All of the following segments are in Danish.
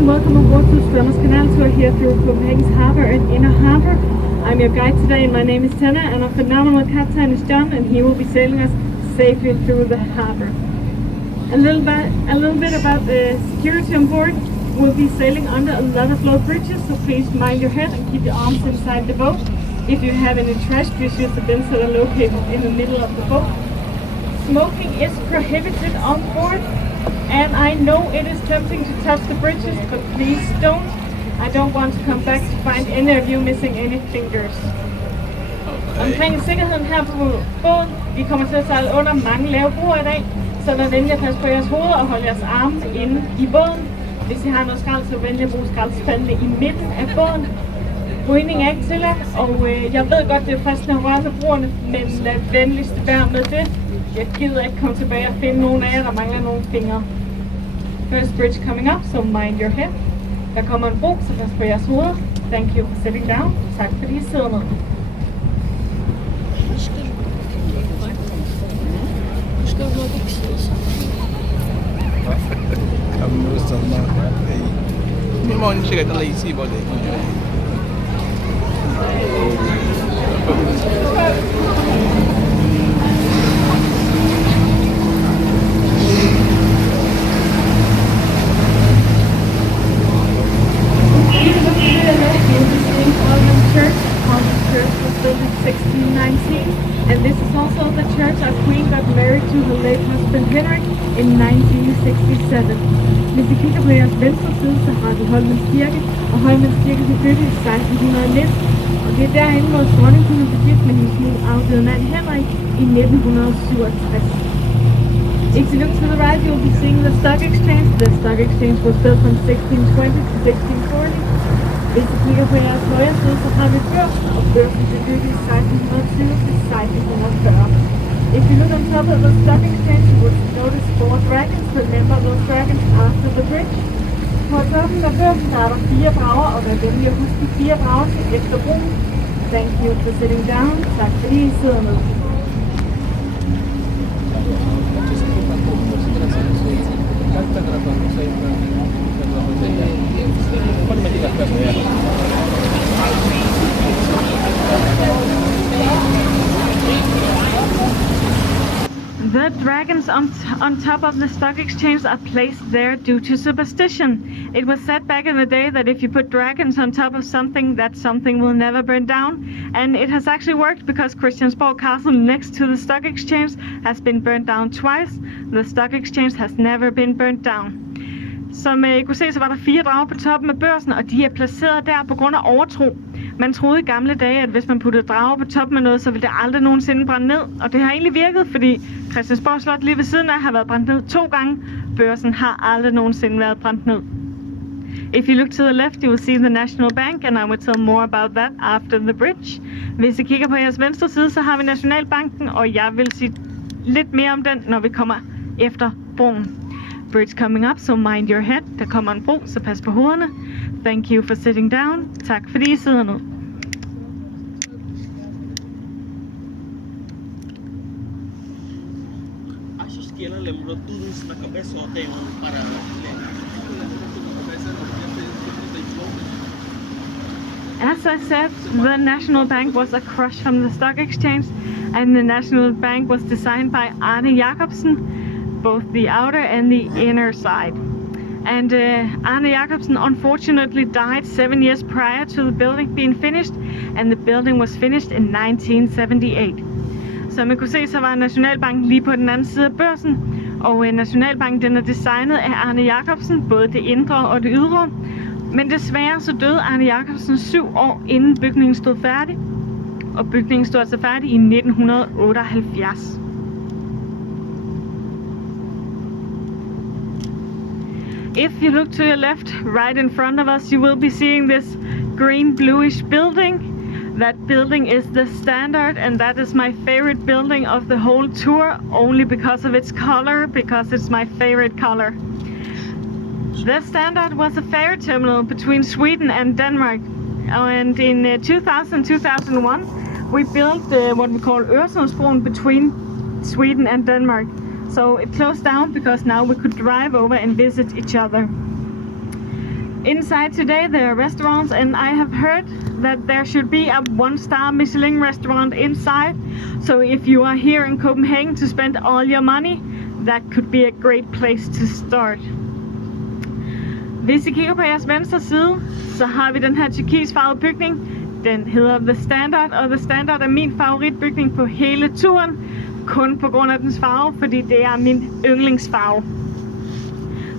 and welcome aboard to Strømmer's Canal tour here through Copenhagen's harbour and inner harbour. I'm your guide today and my name is Tanna, and our phenomenal captain is John, and he will be sailing us safely through the harbour. A little bit about the security on board. We'll be sailing under a lot of low bridges, so please mind your head and keep your arms inside the boat. If you have any trash, please use the bins that are located in the middle of the boat. Smoking is prohibited on board, and I know it is tempting to touch the bridges, but please don't. I don't want to come back to find any of you missing any fingers. Omkring sikkerheden her på båden, vi kommer til at sejle under mange lave broer i dag, så vær venlig at passe på jeres hoveder og holde jeres arme inde i båden. Hvis I har noget skrald, så venlig at bruge skraldspandene i midten af båden. Rygning er ikke tilladt, og jeg ved godt, det er fristende at røre ved broerne, men lad venligst være med det. Jeg gider ikke komme tilbage og finde nogen af jer, der mangler nogle fingre. First bridge coming up, so mind your head. Der kommer en bro, så pas på jeres hoveder. Thank you for sitting down. Tak fordi I sidder med. Naman siya ka lazy ba din? Church was built in 1619, and this is also the church our queen got married to her late husband Henrik in 1967. Hvis I kigger på jeres venstre side, så har vi Hulmans kirke, og Hulmans kirke blev bygget i 1619, og det er derinde, hvor dronningen kunne blive gift med hendes nu afdøde mand Henrik i 1967. If you look to the right, you'll be seeing the stock exchange. The stock exchange was built from 1620 to 1640. Hvis I kigger på jeres højre side, så har vi børsen, og børsen blev bygget i 1620 til 1640. If you look on top of the stock exchange, you will notice 4 dragons. Remember those dragons after the bridge. På toppen af børsen er der 4 brager, og vær venlig at huske de 4 brager til efter broen. Thank you for sitting down. Tak fordi I sidder med. The dragons on top of the stock exchange are placed there due to superstition. It was said back in the day that if you put dragons on top of something, that something will never burn down. And it has actually worked, because Christiansborg Castle next to the stock exchange has been burnt down twice. The stock exchange has never been burnt down. Som I kunne se, så var der 4 drager på toppen af børsen, og de er placeret der på grund af overtro. Man troede i gamle dage, at hvis man puttede drager på toppen af noget, så ville det aldrig nogensinde brænde ned. Og det har egentlig virket, fordi Christiansborg Slot lige ved siden af har været brændt ned 2 gange. Børsen har aldrig nogensinde været brændt ned. If you look to the left, you will see the National Bank, and I will tell more about that after the bridge. Hvis I kigger på jeres venstre side, så har vi Nationalbanken, og jeg vil sige lidt mere om den, når vi kommer efter broen. Bridge coming up, so mind your head. Der kommer en bro, så pas på hovederne. Thank you for sitting down. Tak fordi I sidder ned. As I said, the National Bank was a crush from the stock exchange, and the National Bank was designed by Arne Jacobsen, both the outer and the inner side. And Arne Jacobsen unfortunately died 7 years prior to the building being finished, and the building was finished in 1978. Som man kunne se, så var Nationalbanken lige på den anden side af børsen, og Nationalbanken den er designet af Arne Jacobsen, både det indre og det ydre. Men desværre så døde Arne Jacobsen 7 år inden bygningen stod færdig, og bygningen stod altså færdig i 1978. If you look to your left, right in front of us, you will be seeing this green bluish building. That building is the Standard, and that is my favorite building of the whole tour, only because of its color, because it's my favorite color. The Standard was a ferry terminal between Sweden and Denmark, and in 2000-2001 we built what we call Øresundsbroen between Sweden and Denmark. So it closed down because now we could drive over and visit each other. Inside today there are restaurants, and I have heard that there should be a 1-star Michelin restaurant inside. So if you are here in Copenhagen to spend all your money, that could be a great place to start. Hvis I kigger på jeres venstre side, så har vi den her turkisfarvede bygning. Den hedder The Standard, og The Standard er min favoritbygning på hele turen. Kun på grund af dens farve, fordi det er min yndlingsfarve.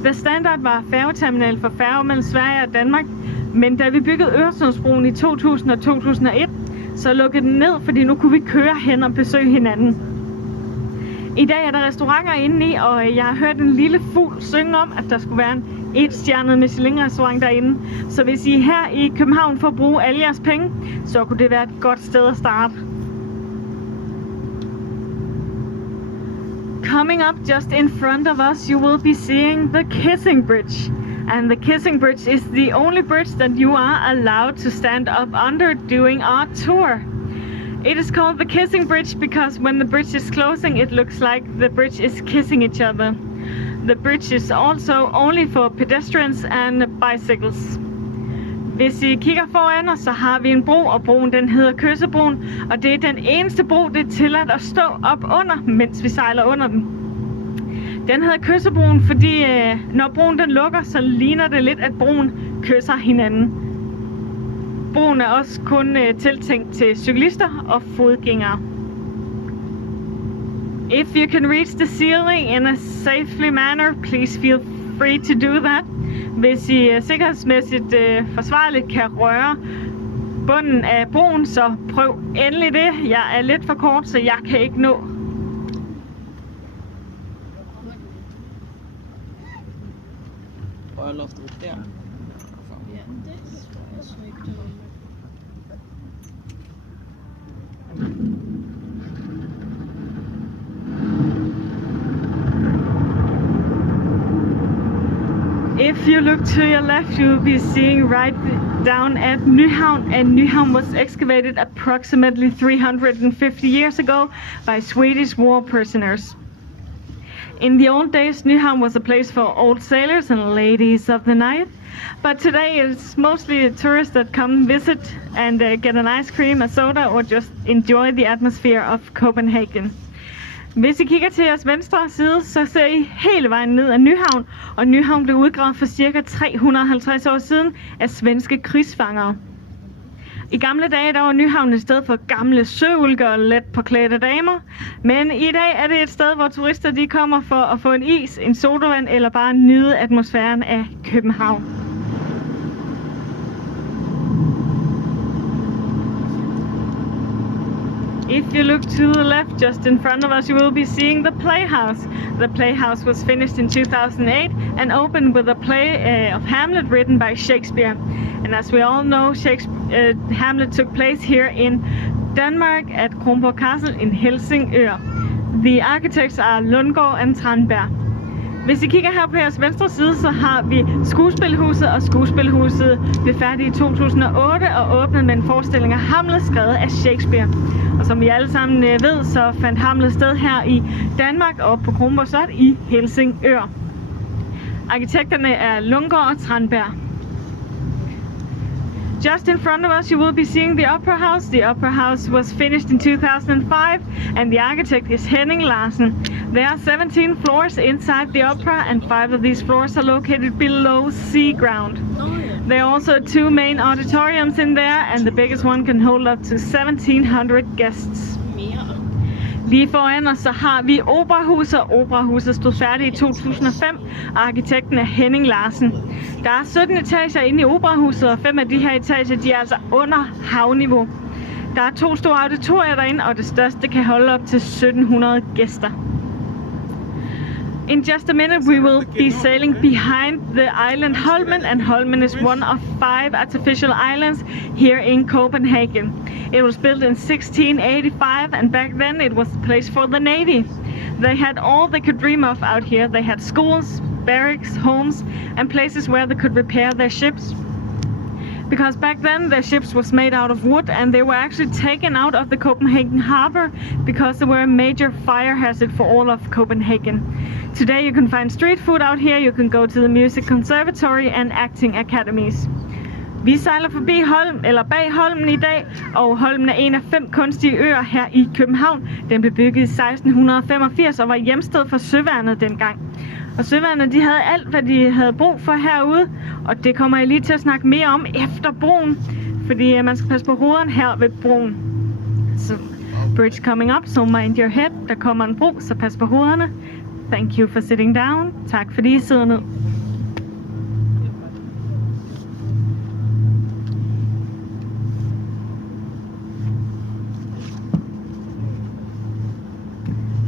The Standard var færgeterminal for færge mellem Sverige og Danmark, men da vi byggede Øresundsbroen i 2000 og 2001, så lukkede den ned, fordi nu kunne vi køre hen og besøge hinanden. I dag er der restauranter inde i, og jeg har hørt en lille fugl synge om, at der skulle være en 1-stjernet Michelin-restaurant derinde. Så hvis I er her i København for at bruge alle jeres penge, så kunne det være et godt sted at starte. Coming up just in front of us, you will be seeing the Kissing Bridge. And the Kissing Bridge is the only bridge that you are allowed to stand up under during our tour. It is called the Kissing Bridge because when the bridge is closing, it looks like the bridge is kissing each other. The bridge is also only for pedestrians and bicycles. Hvis I kigger foran os, så har vi en bro, og broen den hedder Kyssebroen, og det er den eneste bro, det er tilladt at stå op under, mens vi sejler under den. Den hedder Kyssebroen, fordi når broen den lukker, så ligner det lidt, at broen kysser hinanden. Broen er også kun tiltænkt til cyklister og fodgængere. If you can reach the ceiling in a safely manner, please feel free to do that. Hvis I sikkerhedsmæssigt forsvarligt kan røre bunden af broen, så prøv endelig det. Jeg er lidt for kort, så jeg kan ikke nå. Prøv at lofte ud der. Ja, det tror jeg så ikke, det var. If you look to your left, you will be seeing right down at Nyhavn, and Nyhavn was excavated approximately 350 years ago by Swedish war prisoners. In the old days, Nyhavn was a place for old sailors and ladies of the night, but today it's mostly tourists that come visit and get an ice cream, a soda, or just enjoy the atmosphere of Copenhagen. Hvis I kigger til jeres venstre side, så ser I hele vejen ned ad Nyhavn, og Nyhavn blev udgravet for ca. 350 år siden af svenske krigsfangere. I gamle dage der var Nyhavn et sted for gamle søulker og let påklædte damer, men i dag er det et sted, hvor turister de kommer for at få en is, en sodavand eller bare nyde atmosfæren af København. If you look to the left, just in front of us, you will be seeing the Playhouse. The Playhouse was finished in 2008 and opened with a play of Hamlet written by Shakespeare. And as we all know, Hamlet took place here in Denmark at Kronborg Castle in Helsingør. The architects are Lundgaard and Tranberg. Hvis I kigger her på jeres venstre side, så har vi Skuespilhuset, og Skuespilhuset blev færdigt i 2008 og åbnede med en forestilling af Hamlet skrevet af Shakespeare. Og som I alle sammen ved, så fandt Hamlet sted her i Danmark og på Kronborg Slot i Helsingør. Arkitekterne er Lundgaard og Tranberg. Just in front of us, you will be seeing the Opera House. The Opera House was finished in 2005, and the architect is Henning Larsen. There are 17 floors inside the opera, and 5 of these floors are located below sea ground. There are also 2 main auditoriums in there, and the biggest one can hold up to 1,700 guests. Lige foran os så har vi Operahuset. Operahuset stod færdigt i 2005, og arkitekten er Henning Larsen. Der er 17 etager inde i Operahuset, og 5 af de her etager de er altså under havniveau. Der er 2 store auditorier derinde, og det største kan holde op til 1,700 gæster. In just a minute we will be sailing behind the island Hulman, and Hulman is one of 5 artificial islands here in Copenhagen. It was built in 1685, and back then it was a place for the Navy. They had all they could dream of out here. They had schools, barracks, homes, and places where they could repair their ships. because back then the ships was made out of wood and they were actually taken out of the Copenhagen harbor because they were a major fire hazard for all of Copenhagen. Today you can find street food out here, you can go to the music conservatory and acting academies. Vi sejler forbi bag Holmen i dag, og Holmen er en af 5 kunstige øer her i København. Den blev bygget i 1685 og var hjemsted for søværnet dengang. Og søværnet, de havde alt, hvad de havde brug for herude, og det kommer jeg lige til at snakke mere om efter broen, fordi man skal passe på hovederne her ved broen. Så bridge coming up, so mind your head. Der kommer en bro, så pas på hovederne. Thank you for sitting down. Tak fordi I sidder ned.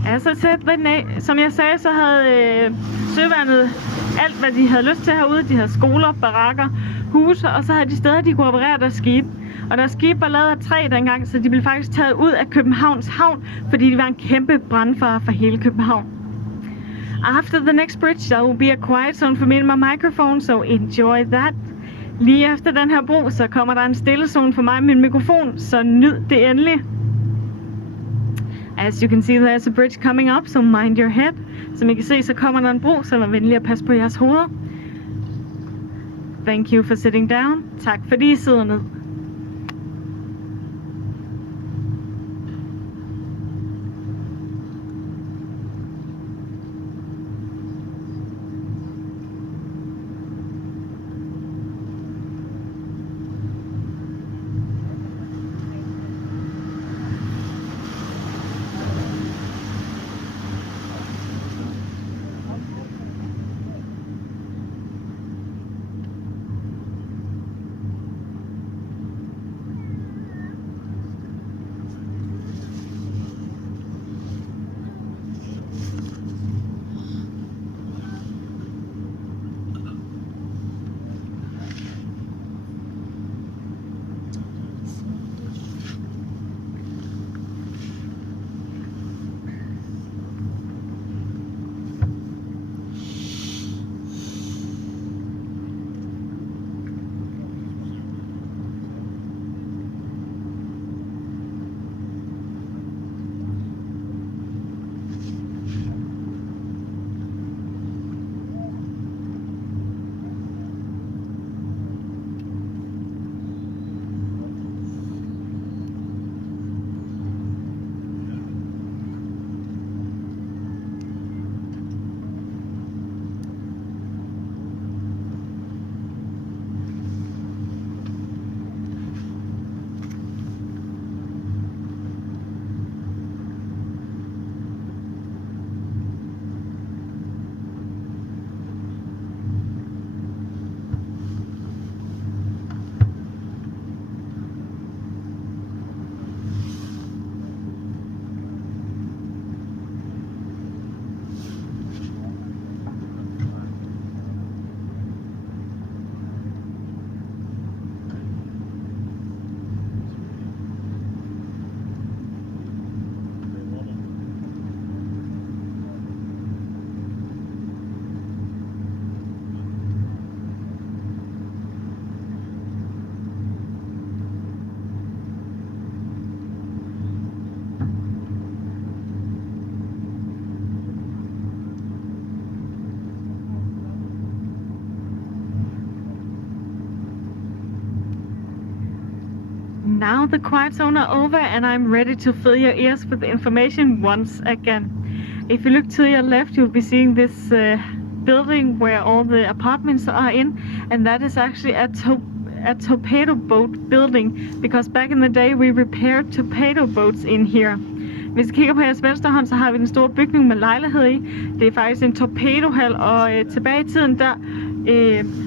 Altså, som jeg sagde, så havde søværnet alt, hvad de havde lyst til herude. De havde skoler, barakker, huse, og så havde de steder, de kunne operere deres skibe. Og deres skibe var lavet af træ dengang, så de blev faktisk taget ud af Københavns havn, fordi de var en kæmpe brandfare for hele København. After the next bridge, there will be a quiet zone for me and my microphone, so enjoy that. Lige efter den her bro, så kommer der en stille zone for mig og min mikrofon, så nyd det endelig. As you can see, there's a bridge coming up, so mind your head. Som I kan se, så kommer der en bro, så vær venlig at passe på jeres hoveder. Thank you for sitting down. Tak fordi I sidder ned. Now the quiet zone are over and I'm ready to fill your ears with information once again. If you look to your left, you'll be seeing this building where all the apartments are in, and that is actually a torpedo boat building, because back in the day we repaired torpedo boats in here. Hvis I kigger på jeres venstre hånd, så har vi den store bygning med lejlighed i. Det er faktisk en torpedohal, og tilbage i tiden der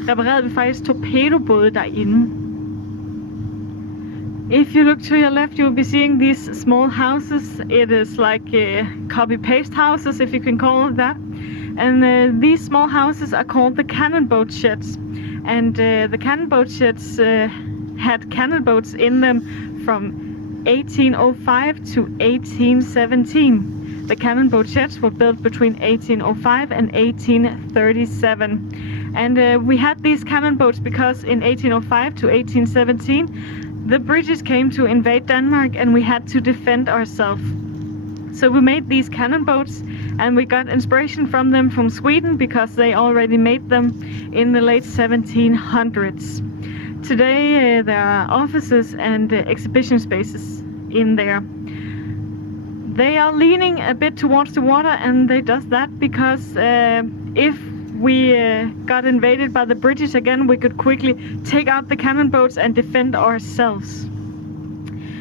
reparerede vi faktisk torpedobåde derinde. If you look to your left, you'll be seeing these small houses. It is like copy-paste houses, if you can call it that. And these small houses are called the cannon boat sheds. And the cannon boat sheds had cannon boats in them from 1805 to 1817. The cannon boat sheds were built between 1805 and 1837. And we had these cannon boats because in 1805 to 1817, the British came to invade Denmark and we had to defend ourselves. So we made these cannon boats and we got inspiration from them from Sweden because they already made them in the late 1700s. Today there are offices and exhibition spaces in there. They are leaning a bit towards the water, and they does that because if we got invaded by the British again, we could quickly take out the cannon boats and defend ourselves.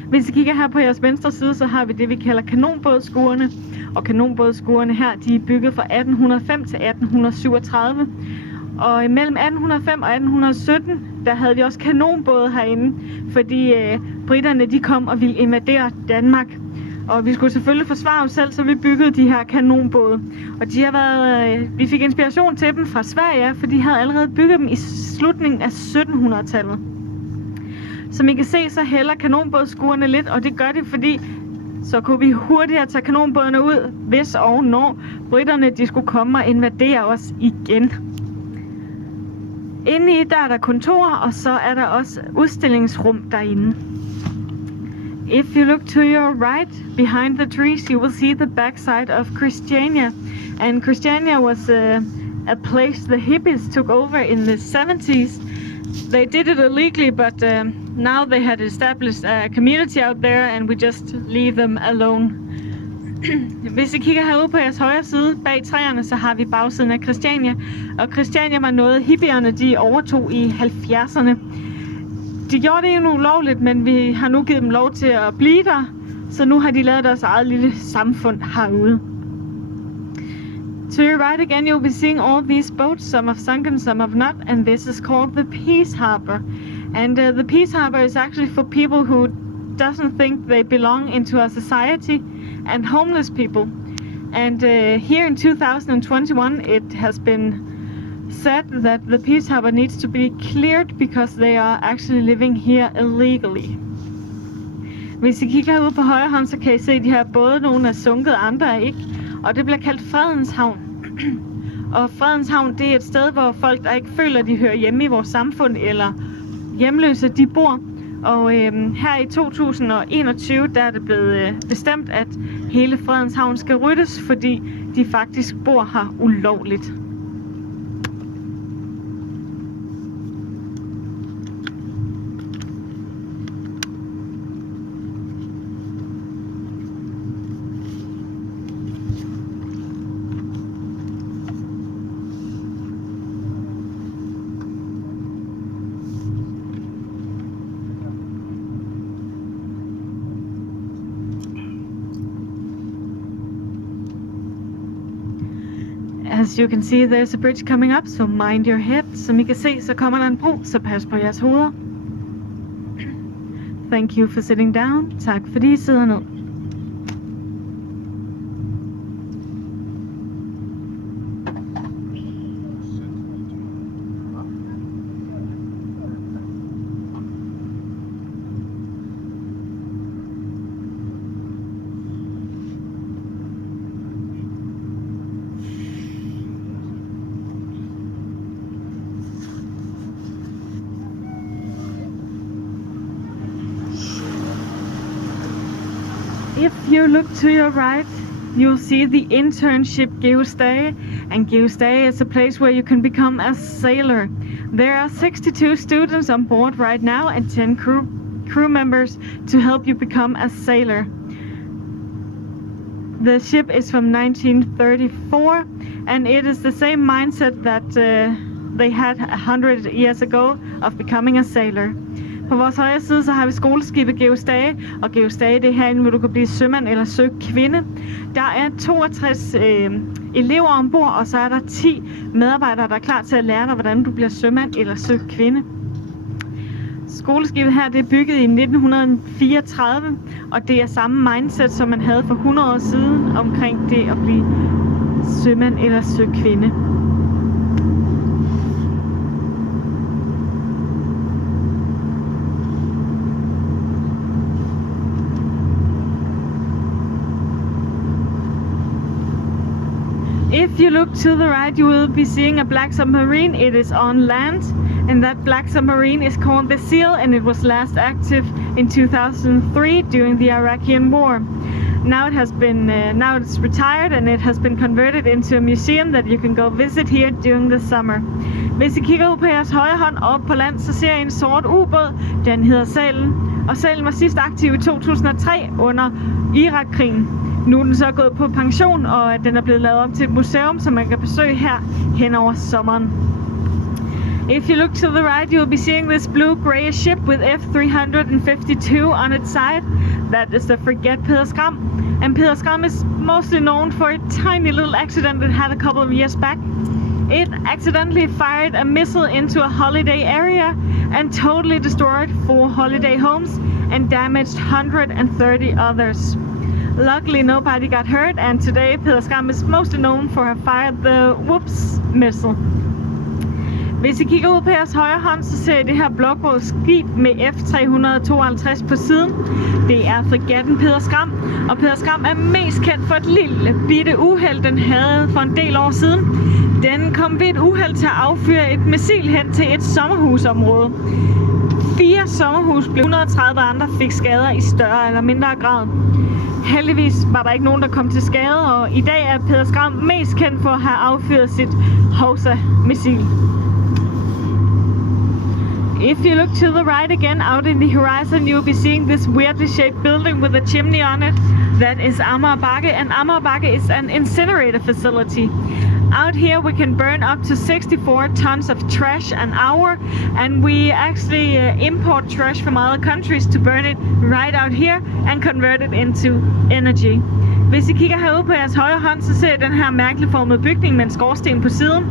Hvis I kigger her på jeres venstre side, så har vi det, vi kalder kanonbådsskurene. Og kanonbådsskurene her, de er bygget fra 1805 til 1837. Og mellem 1805 og 1817, der havde vi også kanonbåde herinde, fordi britterne de kom og ville invadere Danmark. Og vi skulle selvfølgelig forsvare os selv, så vi byggede de her kanonbåde. Og de har været, vi fik inspiration til dem fra Sverige, for de havde allerede bygget dem i slutningen af 1700-tallet. Som I kan se, så hælder kanonbådsskurene lidt, og det gør det, fordi så kunne vi hurtigere tage kanonbådene ud, hvis og når britterne de skulle komme og invadere os igen. Inde i der er der kontorer, og så er der også udstillingsrum derinde. If you look to your right, behind the trees, you will see the backside of Christiania. And Christiania was a place the hippies took over in the 70s. They did it illegally, but now they had established a community out there, and we just leave them alone. Hvis I kigger herude på jeres højre side, bag træerne, så har vi bagsiden af Christiania. Og Christiania var noget, hippierne de overtog i 70'erne. De gjorde det jo ulovligt, men vi har nu givet dem lov til at blive der. Så nu har de lavet deres eget lille samfund herude. To your right again, you'll be seeing all these boats. Some have sunken, some have not. And this is called the Peace Harbor. And the Peace Harbor is actually for people who doesn't think they belong into a society, and homeless people. And here in 2021, it has been said that the Peace Harbor needs to be cleared because they are actually living here illegally. Hvis I kigger herude på højre hånd, så kan I se, at de her både nogle er sunket, andre er ikke. Og det bliver kaldt Fredens Havn. Og Fredens Havn, det er et sted, hvor folk, der ikke føler, at de hører hjemme i vores samfund, eller hjemløse, de bor. Og her i 2021, der er det blevet bestemt, at hele Fredens Havn skal ryddes, fordi de faktisk bor her ulovligt. As you can see, there's a bridge coming up, so mind your head. Som I kan se, så kommer der en bro, så pas på jeres hoveder. Thank you for sitting down. Tak fordi I sidder ned. If you look to your right, you'll see the internship Geostage, and Geostage is a place where you can become a sailor. There are 62 students on board right now and 10 crew members to help you become a sailor. The ship is from 1934, and it is the same mindset that they had 100 years ago of becoming a sailor. På vores højre side så har vi skoleskibet Geostage, og Geostage det er herinde, hvor du kan blive sømand eller søkvinde. Der er 62 elever ombord, og så er der 10 medarbejdere, der er klar til at lære dig, hvordan du bliver sømand eller søkvinde. Skoleskibet her det er bygget i 1934, og det er samme mindset, som man havde for 100 år siden omkring det at blive sømand eller søkvinde. If you look to the right, you will be seeing a black submarine. It is on land, and that black submarine is called the Seal, and it was last active in 2003 during the Iraqi War. Now now it's retired, and it has been converted into a museum that you can go visit here during the summer. Hvis I kigger ud på jeres højre hånd op på land, så ser I en sort ubåd. Den hedder Sælen, og Sælen var sidst aktiv i 2003 under Irak-krigen. Nu er den så gået på pension, og den er blevet lavet om til et museum, som man kan besøge her hen over sommeren. If you look to the right, you'll be seeing this blue grayish ship with F-352 on its side. That is the frigate Peder Skram. And Peder Skram is mostly known for a tiny little accident it had a couple of years back. It accidentally fired a missile into a holiday area and totally destroyed 4 holiday homes and damaged 130 others. Luckily, nobody got hurt, and today Peder Skram is mostly known for have fired the Whoops missile. Hvis I kigger ud på jeres højre hånd, så ser I det her blåbådsskib med F-352 på siden. Det er frigatten Peder Skram, og Peder Skram er mest kendt for et lille bitte uheld, den havde for en del år siden. Den kom ved et uheld til at affyre et missil hen til et sommerhusområde. 4 sommerhus blev 130 andre fik skader i større eller mindre grad. Heldigvis var der ikke nogen, der kom til skade, og i dag er Peder Skram mest kendt for at have affyret sit Hovsa-missil. If you look to the right again, out in the horizon, you'll be seeing this weirdly shaped building with a chimney on it. That is Amager Bakke, and Amager Bakke is an incinerator facility. Out here we can burn up to 64 tons of trash an hour, and we actually import trash from other countries to burn it right out here and convert it into energy. Hvis I kigger herude på jeres højre hånd, så ser I den her mærkeligt formede bygning med en skorsten på siden.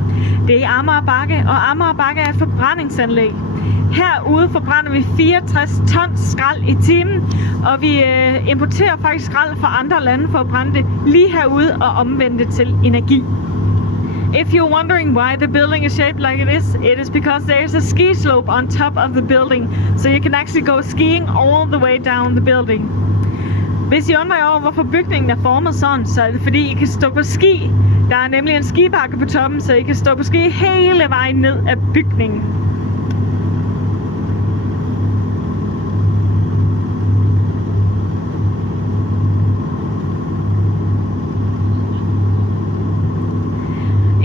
Det er Amager Bakke, og Amager Bakke er et forbrændingsanlæg. Herude forbrænder vi 64 tons skrald i timen, og vi importerer faktisk skrald fra andre lande for at brænde det lige herude og omvende det til energi. If you're wondering why the building is shaped like it is because there's a ski slope on top of the building, so you can actually go skiing all the way down the building. Hvis I undrer jer over, hvorfor bygningen er formet sådan, så er det fordi, I kan stå på ski. Der er nemlig en skibakke på toppen, så I kan stå på ski hele vejen ned af bygningen.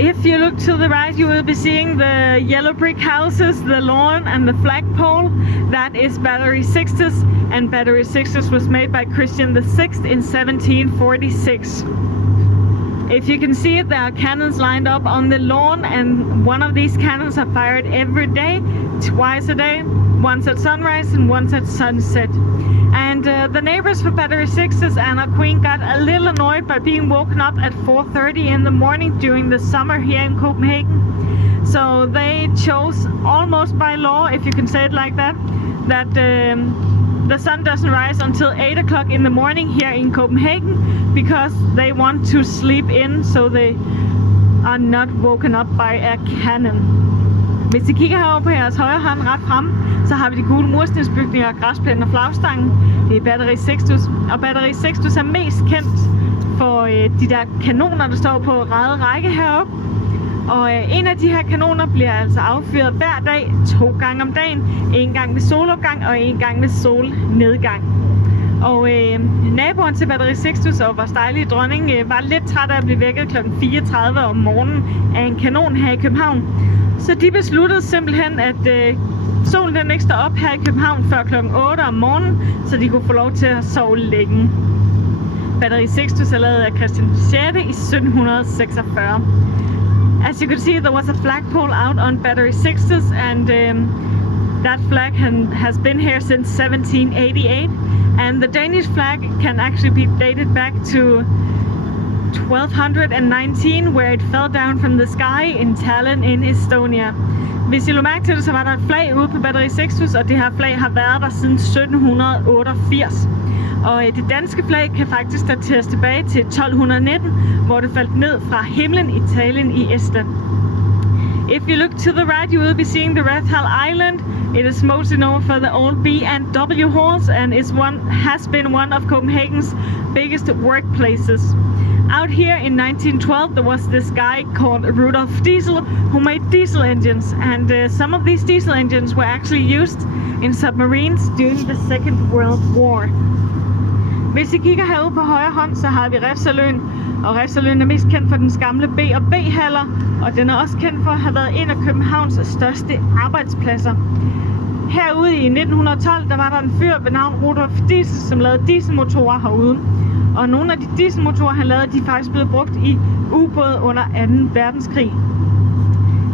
If you look to the right, you will be seeing the yellow brick houses, the lawn and the flagpole. That is Battery 60s, and Battery 60s was made by Christian VI in 1746. If you can see it, there are cannons lined up on the lawn, and one of these cannons are fired every day, twice a day, once at sunrise and once at sunset. And the neighbors for Battery 60s and our Queen got a little annoyed by being woken up at 4:30 in the morning during the summer here in Copenhagen. So they chose, almost by law, if you can say it like that, that the sun doesn't rise until 8 o'clock in the morning here in Copenhagen, because they want to sleep in, so they are not woken up by a cannon. Hvis I kigger herover på jeres højre hånd ret frem, så har vi de gule murstensbygninger, græsplænen og flagstangen. Det er Battery 60, og Battery 60 er mest kendt for de der kanoner, der står på ræde række heroppe. Og en af de her kanoner bliver altså affyret hver dag, 2 gange om dagen. En gang ved solopgang og en gang ved solnedgang. Og naboen til Battery 60 og vores dejlige dronning var lidt træt af at blive vækket kl. 4:30 om morgenen af en kanon her i København. Så de besluttede simpelthen, at solen den ikke står op her i København før kl. 8 om morgenen, så de kunne få lov til at sove længe. Battery 60 er lavet af Christian VI i 1746. As you could see, there was a flagpole out on Battery 60s, and that flag has been here since 1788. And the Danish flag can actually be dated back to 1219, where it fell down from the sky in Tallinn in Estonia. Hvis I lå mærke til det, så var der et flag ude på Battery 60, og det her flag har været der siden 1788. Og det danske flag kan faktisk dateres tilbage til 1219, hvor det faldt ned fra himlen i Tallinn i Estland. If you look to the right, you will be seeing the Red Hall Island. It is mostly known for the old B&W halls and has been one of Copenhagen's biggest workplaces. Out here in 1912 there was this guy called Rudolf Diesel who made diesel engines, and some of these diesel engines were actually used in submarines during the Second World War. Hvis I kigger herude på højre hånd, så har vi Refsaløen, og Refsaløen er mest kendt for dens gamle B- og B-haller, og den er også kendt for at have været en af Københavns største arbejdspladser. Herude i 1912, der var der en fyr ved navn Rudolf Diesel, som lavede dieselmotorer herude. Og nogle af de dieselmotorer, han lavede, de er faktisk blevet brugt i ubåde under 2. verdenskrig.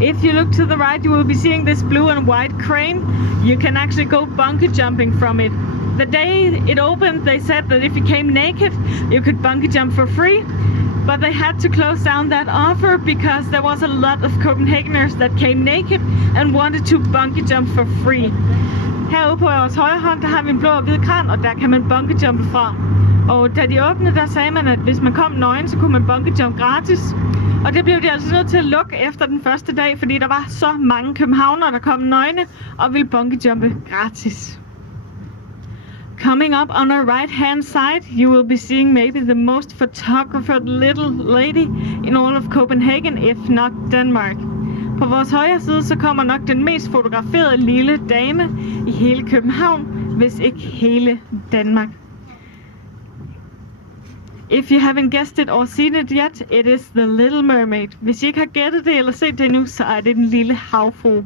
If you look to the right, you will be seeing this blue and white crane. You can actually go bungee jumping from it. The day it opened, they said that if you came naked, you could bungee jump for free. But they had to close down that offer because there was a lot of Copenhageners that came naked and wanted to bungee jump for free. Herude på vores højre hånd, der har vi en blå og hvid kran, og der kan man bungee jumpe fra. Og da de åbnede, der sagde man, at hvis man kom nøgen, så kunne man bungee jump gratis. Og det blev de altså nødt til at lukke efter den første dag, fordi der var så mange københavnere, der kom nøgne og ville bungee jumpe gratis. Coming up on our right hand side, you will be seeing maybe the most photographed little lady in all of Copenhagen, if not Denmark. På vores højre side, så kommer nok den mest fotograferede lille dame i hele København, hvis ikke hele Danmark. If you haven't guessed it or seen it yet, it is the Little Mermaid. Hvis I ikke har gættet det eller set det nu, så er det den lille havfrue.